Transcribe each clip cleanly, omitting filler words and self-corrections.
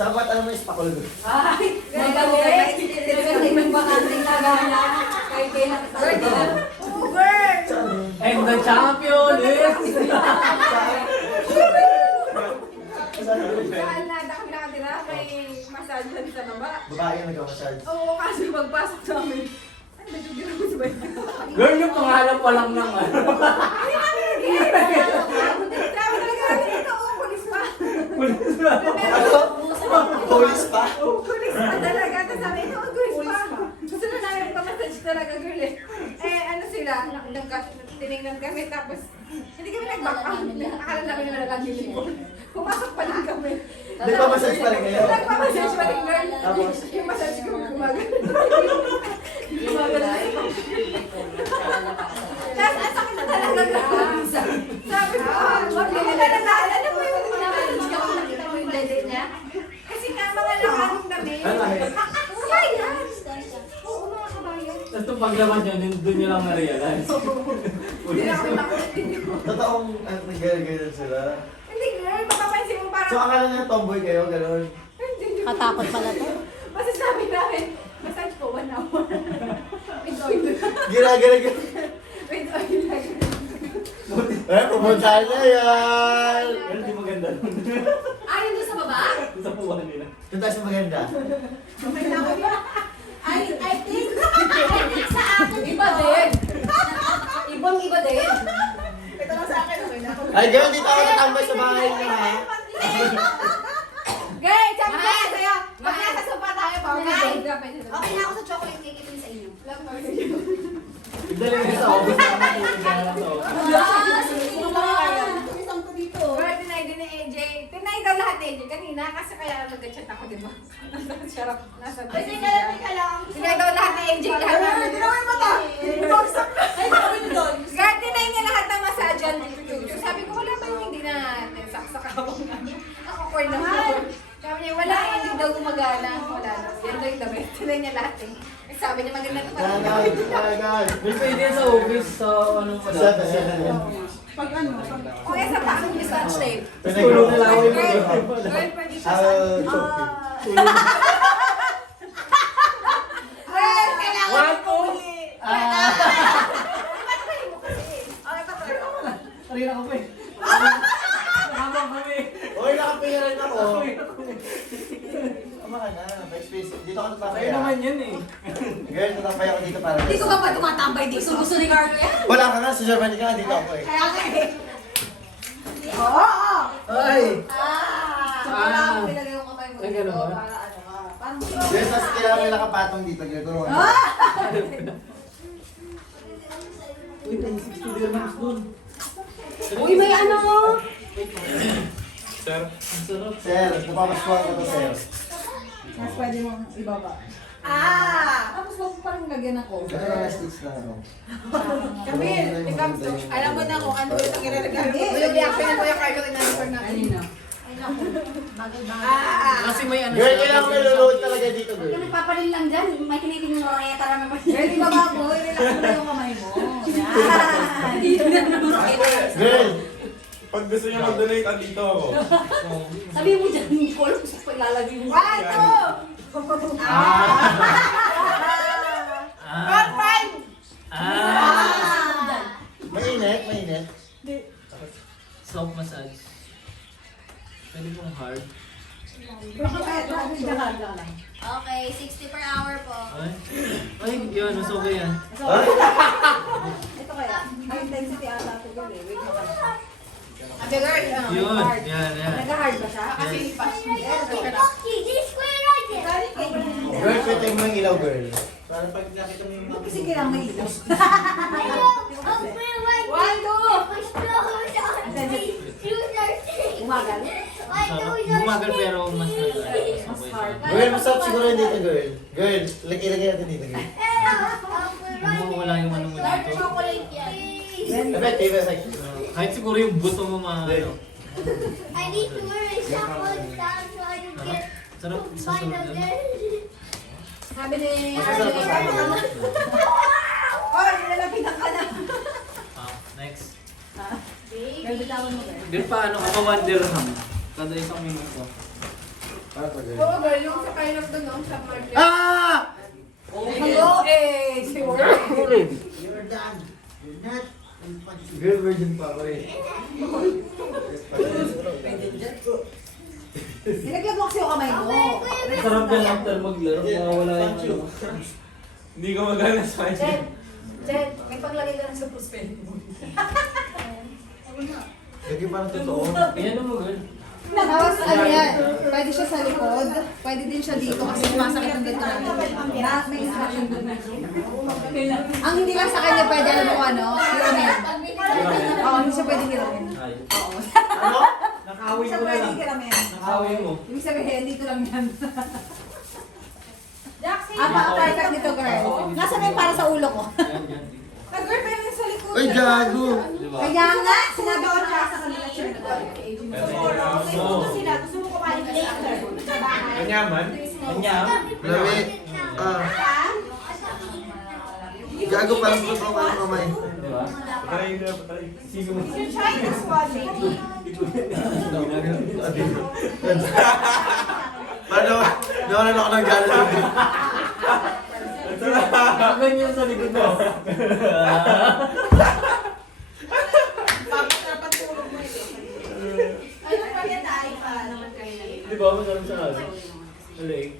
Sapat alam mo yung spakol ko. Ay, nagawin. Tinagaling ng bakanting lagana. Kay kailan sa And the champion is... Saan na kami nakatira, may massage dyan sa baba. Babae yung nagkamassage. Oo, kasi pagpasok namin, ay, nagugiro ko sa bayan. Girl, yung pangalan pa lang ng ano. Sabi talaga namin ito, pulis pa. Ano? Police pa? Pulis pa talaga. Tapos sabi, ito, pulis pa. Gusto na namin magpamassage talaga, girl eh. Eh, ano sila, tinignan kami, tapos hindi kami nag-back out. Akala namin na lang uniform. Pumasok pa lang kami. Nagpamassage pa rin kayo? Nagpamassage pa rin, girl. Tapos? Yung massage ko gumagano. Tapos, ang sakit na talaga na. Sabi ko, wag mo na nalala. Ano mo yung massage ka kung nakita mo yung dede niya? Kasi nga, mga lakanong kami. Kabayan! Oo, mga kabayan. Tapos nung paglabas niya, doon niya lang na-realize. Hindi na kami makulit din yun. Totoong nag-ganyan sila. Hindi, girl. Mapapansin mo parang... So akala niya tomboy kayo, gano'n? Hindi. Katakot pala to. Kasi sabi namin, massage po 1 hour. With oil. Gira. With oil lang. Eh, pumuntahan na yan! Pero hindi maganda nun. Ay, nandun sa baba? Sa puwan nila. Doon tayo sa maganda. Okay na ako yun. I think sa akin iba din. Ibang-iba din. Ito lang sa akin. Okay na ako. Ay, gano'n dito ako tatambay sa bahay niyo, ha? Guys, sabi ko Mahal. sa'yo. Mahal. Magkakasupa tayo pa. Mahal. Okay na ako sa chocolate cake. Ito yung sa inyo. Dali niya sa office na natulog na lang sa office. Pero tinay din ni AJ. Tinay daw lahat ni AJ kanina kasi kaya nag-chat ako, di ba? Sarap. Nasa Kasi ka lang. tinay daw lahat ni AJ. Hindi na may mata. Ay, nakawin doon. God, tinay niya lahat ng massage. Sabi ko, wala ba yung hindi na nagsaksak ako? Ako na ako. Sabi niya, wala, hindi daw gumagana. Wala na. Yan daw yung damit. Tinay niya lahat eh. Sabi niya, maganda ito. Ganun. May pwede yan sa office sa anong Sa yan. Kung isa pa, massage tape. Tulog na lang ako yung Girl, pwede siya sa... I'll choke you. Girl, kailangan One, two, Okay, patry ko. Kanina ko pa eh. Habang kami. Uy, nakapiran ako. Tama ka na. May space. Dito ka tatapay. Sa'yo naman yan eh. Girl, tatapay ako dito para. Hindi ko ba pa tumatambay dito? Gusto ni Carlo yan. Wala ka nga, sa Germany ka nga, dito ako eh. Kaya nga eh. Oo! Ay! Wala akong nilagay yung kamay mo. Ay, ganun ba? Para ano ka. Parang... Girl, mas kailangan nila kapatong dito. Girl, turuan. Uy, 60 dirhams dun. Uy, may ano mo. Sir? Ang sarap. Sir, napapaskuhan ko to, sir. Mas pwede mong ibaba. Tapos wag mo parang lagyan ako. Ito lang na stitch na ano. Camille, ikaw, alam mo na kung ano yung ilalagay mo. Yung reaction ni Kuya Carlo, in-answer natin. Kanina. Ay, naku. Kasi may ano Girl, kailangan may luluhod talaga dito, Huwag girl. ka nagpaparin lang dyan. May kinitingin mo kaya tara naman. Pwede ibaba mo, i-relax mo na yung kamay mo. Hindi na naman makita. Girl, Pag gusto niyo mag-donate, andito ako. Sabi mo dyan, hindi ko alam kung saan ilalagay mo. One, two! One, five! mainit, mainit. Soft massage. Pwede pong hard. Okay, 60 per hour po. Ay, yun. Mas okay yan. Ay! Ito kaya, high intensity ata ito girl eh. Wait mo ka na. Ate girl, Yun. hard. Yan, yan. Nag-hard ba siya? Kasi fast. Girl, pwede mo yung ilaw, girl. Para pag nakita mo yung mga... Kasi kailangan may ilaw. One, two! Umagal. Bumagal pero mas Mas hard. Girl, masarap siguro yun dito, girl. Girl, ilagay natin dito, girl. wala yung ano mo dito. Chocolate yan. Effective, effective. Kahit siguro yung buto mo Girl. I need to wear a chocolate down so I can get Sarap sa mine sunod. again. Sabi ni... Masasarap sa akin. Oh, nilalapitan ka na. Next. Girl, bitawan mo girl. Din pa ano, 1 dirham. Kada isang minuto. Oo, girl, yung sa kayo doon, no? Sa market. Ah! Hello, si Warren. You're done. You're not. Girl, virgin pa ako eh. Nilagyan mo kasi yung kamay mo. Sarap yan after maglaro. Mawawala yung ano. Hindi ka magana sa Jen, akin. Jen, may paglagay ka na sa prosperity mo. Lagi parang totoo. Ayan mo, girl. Tapos ano yan, pwede siya sa likod, pwede din siya dito kasi sumasakit ang ganito natin. Na, may instruction doon. Ang hindi lang sa kanya pwede, alam mo kung ano, hiramin. Oo, hindi siya pwede hiramin. Ay. Ano? Nakawin Siya ko na pwede lang. hiramin. Nakawin mo. Ibig sabihin, dito lang yan. Jackson! Perfect nito, girl. Nasaan yung para sa ulo ko? Yan, yan. Girl, pero yung sa likod. Uy, gago! Diba? Kaya nga, sinabi ko na sa kanila, sure. Sila, gusto mo kumain later. Sa bahay. Kanyaman? Kanya? Lawi. Ah. Gago parang totoo ka ng kamay. Diba? Patay na, patay. Sige mo. You try this one, maybe. Paano? Nawalan ako ng gala. Ganyan sa likod mo. Ano pa yan, tayo pa naman kayo na Di ba? Masarap sa kasi. Alig.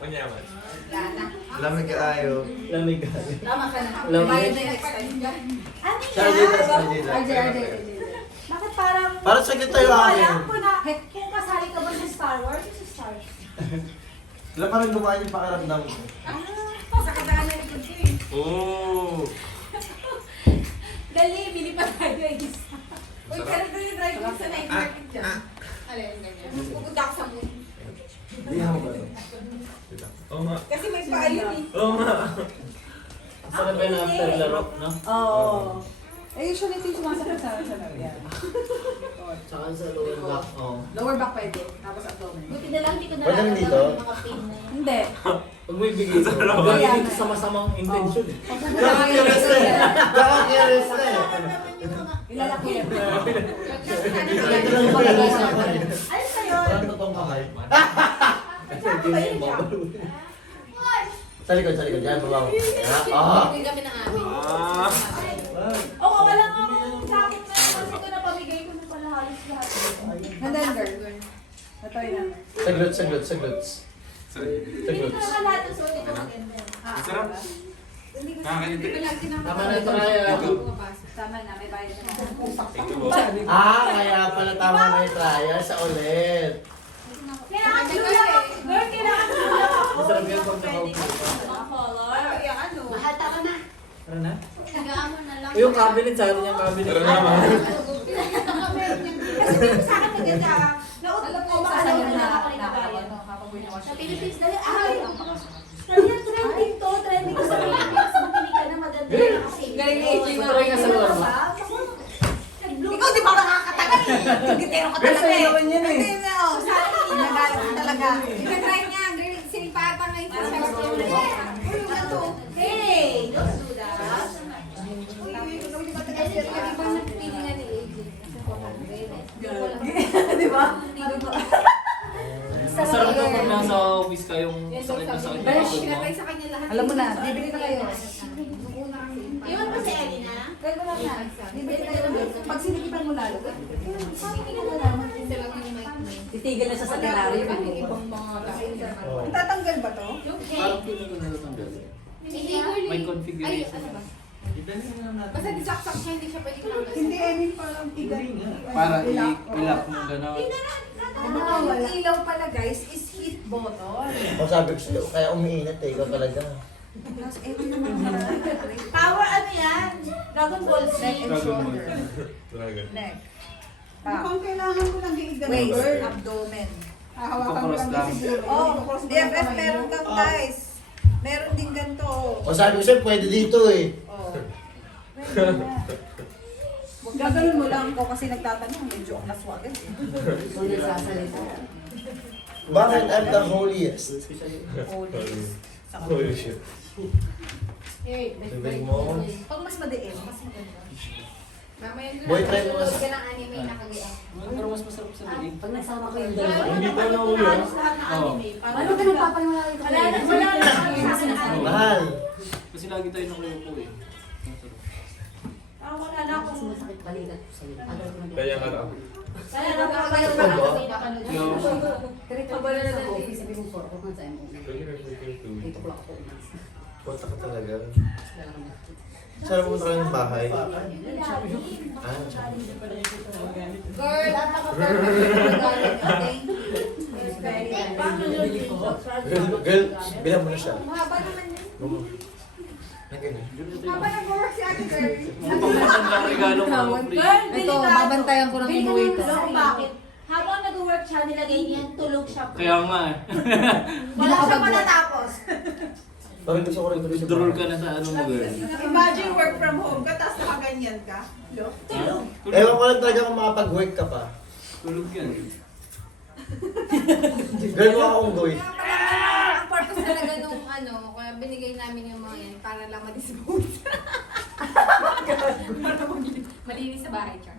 Kanyaman. Lamig ayo. Lamig ka. Tama ka na. Lamig. Bayad na yung extra. Ano Sardinas, yan? sardinas. Bakit parang... Parang sakit tayo akin. Alam ko na, kung kasali ka ba sa Star Wars, sa Star Wars? Wala parang lumayan yung pakiramdam ko. Sa kadaan na likod ko eh. Oh! Dali, bili pa tayo guys. Uy, pero doon yung drive ko sa night market dyan. Alin, ganyan. Pupunta ako sa moon. Hindi ako ba? Oo nga. Kasi may paayon eh. Oo nga. Sarap ba yung after laro, no? Oo. Eh, usually ito yung sumasakit sa laro yan. Tsaka sa lower back. Oo. Lower back pwede, tapos abdomen. Buti na lang, hindi ko Pwede rin dito? yung mga pain na yan. Hindi. Pag may bigay ko, gagawin ko sa masamang intention eh. Curious na eh. Baka curious na eh. Ilalaki yan. Ito lang yung pag-uusapan eh. Ano sa'yo? Parang totoong kamay. Saan ba yun dyan? Sa likod, sa likod. Yan, babaw. Ah! Hindi kami ng amin. Ah! Oo, wala nga akong sa akin na kasi ko napamigay ko na pala halos lahat. Nandun, girl. Natoy na. Sa glutes, sa glutes, sa glutes. Sa Hindi ko glutes. naman lahat ang suot ito maganda. Ang sarap. Hindi ko Nakakaintindi. hindi ko lang kinakatawa. Tama na ito kaya. Tama na, may bayad na. Thank you, boss. Ah, kaya pala tama na yung trial sa ulit. Kailangan ko lang. Girl, kailangan ko lang ako. Masarap yun pag nakaupo. Mga color. Ay, ano? Mahal tama na. Tara na. Higaan mo na lang. Yung cabinet, sa atin yung cabinet. Tara na naman. Kasi dito sa akin maganda. Nautap ko ba alam na ako rin Sa Philippines, dali. Ay! Kaya trending to. Trending ko sa Philippines. Mapili ka na maganda na kasi. Galing ni AJ na. Try nga sa lugar mo. Ikaw di ba nakakatagal eh? Tigitero ka talaga eh. naman yan eh. Hindi na, oh. Sana inagayo ka talaga. Ika-try niya. Girl, sinipata ngayon sa sarap yung Hey! Don't do that. Kasi di ba napili nga ni AJ? Di ba? Masarap ito pag nasa office ka yung sakit na sakit na Besh, pagod mo. Pinatry sa kanya lahat. Alam mo na, bibili na kayo. Iwan mo si Elina. Gagawin lang na. Bibili na kayo. Pag sinikipan mo lalo. Isa lang yung mic mo. Titigil na siya sa tenaryo. Ibang mga tao. Tatanggal ba to? Parang feeling ko natatanggal. Hindi, girly. May configuration. Ay, ano ba? Basta disaksak siya, hindi siya pwedeng tanggal. Hindi, I mean parang tigay. Para i-lock mo gano'n. Yung ilaw pala guys is heat button. O sabi ko sa'yo, kaya umiinat eh. Ikaw talaga. Tapos ito naman Power ano yan? Dragon Ball Z. neck and shoulder. Dragon. Neck. Mukhang kailangan ko lang i-ganun. Waist, abdomen. Hahawakan mo lang din siguro. Oh, DFF meron kang guys. Meron din ganito. O sabi ko sa'yo, pwede dito eh. Oh. Gagawin mo lang ko kasi nagtatanong, medyo ang naswagan eh. Hindi sasalita. Bakit I'm the holiest? Holy shit. Hey, Sabihin mo. Pag mas madiin, mas maganda. Mamaya Boyfriend mo. Ka ng anime nakagaya. Pero mas masarap Pag nagsama ko yung dalawa. Hindi pa na ulo. Oo. Ano ka nagpapaniwala ito? Wala na. Mahal. Kasi lagi tayo nakuyupo eh. Wala na akong... Sumasakit balikat ko sa'yo. Kaya nga raw. Kaya nagkakabayan pa ako sa inakano. Direct ako na sa office, sabi mo 4 o'clock na sa MO. Pwede na pwede 8 o'clock ako umalis. Punta ka talaga. Wala kang nakikita. Saan pumunta ka ng bahay? Ah, Girl, at ako perfect. girl, bilang mo na siya. Mahaba naman yun. Nagano. Haba nag-work si Ate Girl. Ang regalo ko. Ito, babantayan ko ng umuwi to. Bakit? Habang nag-work siya, nilagay niya, tulog siya. Kaya nga eh. Wala siya matatapos. Bakit gusto ko rin tuloy sa Withdrawal bahay? ka na sa ano mo girl. Imagine work from home ka, tapos nakaganyan ka. Ewan ko lang talaga kung makapag-work ka pa. Tulog yan. Girl, mo akong goy. Ang purpose talaga nung ano, kaya binigay namin yung mga yan para lang ma-dispose. Para malinis sa bahay, Char.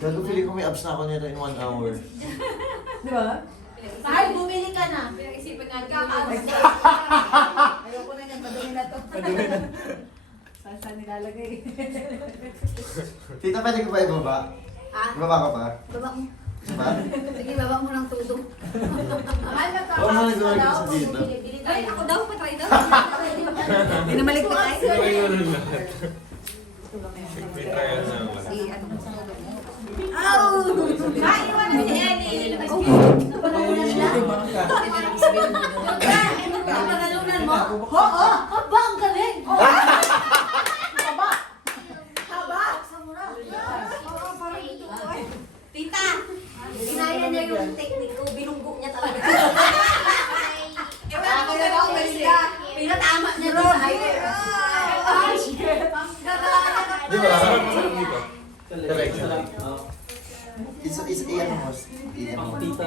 Gago, feeling ko may abs na ako nito in 1 hour. Di ba? Ay, bumili ka na. Pinag-isipan natin Ayoko na yan, madumi na to. Saan nilalagay? Tita, pwede ko ba ibaba? Ah? Ibaba ka pa? Baba mo. Diba? Sige, baba mo ng tudong. Oo, mga nag-work sa dito. Ay, ako daw, patry daw. Hindi na maligpit ay. Gawin mo nun lahat. May trial na lang. Si ano mo sa ulo mo. Maiwan na si Ellie. Pagkakalunan mo? Oo! Aba, ang galing! Tita! Ginaya niya yung technique ko, binunggo niya talaga. Ewan ko na ako Maria. Pinatama niya doon sa height. Di ba? Masarap dito. Correct. Is iyan mo. Iyan mo. Pang tita.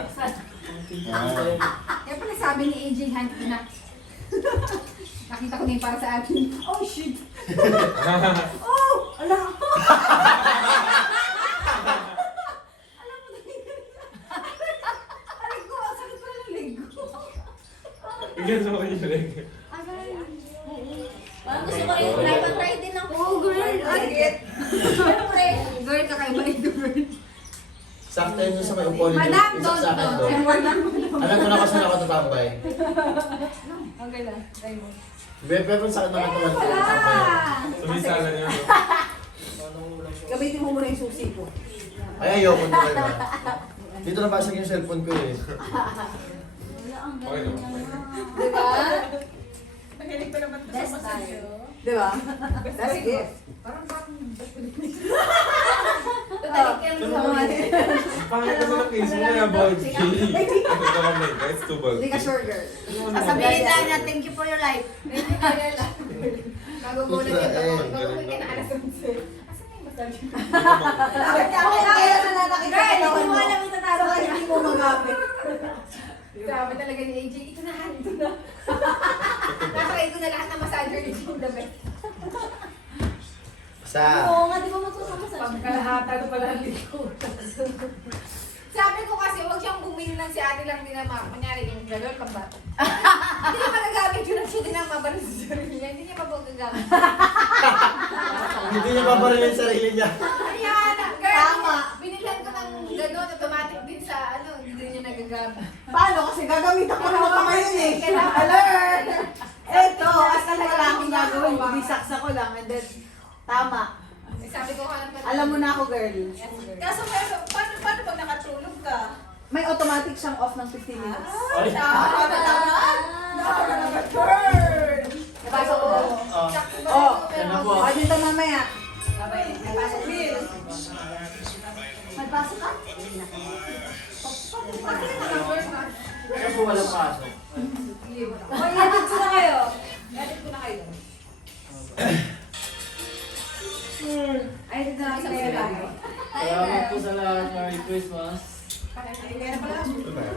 Yan. Kaya pala sabi ni AJ Hunt na, nakita ko na yung para sa akin. Oh, shit! Oh! Ala! Alam ko, ang sakit pala ng leg ko. Bigyan mo ko yung leg. Parang gusto ko rin, try din ako. Oh, girl! Ay, Siyempre. Girl, kakaiba ito, girl. Sakto yun sa may upol. Madam, Isa sa akin doon. Alam ko na kasi na ako tatambay. Okay lang, try mo. Pero sa akin naman naman ko tatambay. Sumisala niya. no? Gamitin mo muna yung susi ko. Ay, ayoko na ba? Dito nabasag yung cellphone ko eh. Okay naman. Diba? Mahilig ko naman ito sa masayo. Di ba? That's it. Parang Pangit kasi ng case mo na bulky. Ito ka kami, guys, too Hindi ka bulky. sure, girl. Sasabihin lang niya, thank you for your life. Magugulat yung Eh, ako. Magugulat ka na alas 11. Asan na yung massage? Kaya na nakita Girl, ka hindi mo alam yung tatalo Saka niya. hindi mo magamit. Sabi talaga ni AJ, ito na, ito na. Nakakay ko na lahat ng massager ni yung damit. Sa... Oo nga, di ba matutulong sa Pagkalahatan ko pala ang likod. Sabi ko kasi, huwag siyang bumili lang si ate lang din naman. Kunyari, yung gano'n pang bata. Hindi niya magagamit yun at siya din ang mabalas sa sarili niya. Hindi niya pa gagamit. Hindi niya paparilin yung sarili niya. Ayan, girl. Tama. Binilhan ko ng gano'n, automatic din sa ano, hindi niya nagagamit. Paano? Kasi gagamitan ko naman pa ngayon eh. Kailangan- Alert! Eto, as in wala akong gagawin. Bibisaksa ko lang and then, tama. Eh, sabi ko, hanap na. Alam mo na ako, girl. Kaso paano pag nakatulog ka? May automatic siyang off ng 15 minutes. Ay! Turn! Napasok ko. Oh, yan na po. Pwede ito mamaya. Bill. Magpasok ka? Kaya po walang pasok. Oh, i-edit ko na kayo. I-edit ko na kayo. Ay, edit na lang sa kayo lang. Salamat po sa lahat. Merry Christmas. Ito na.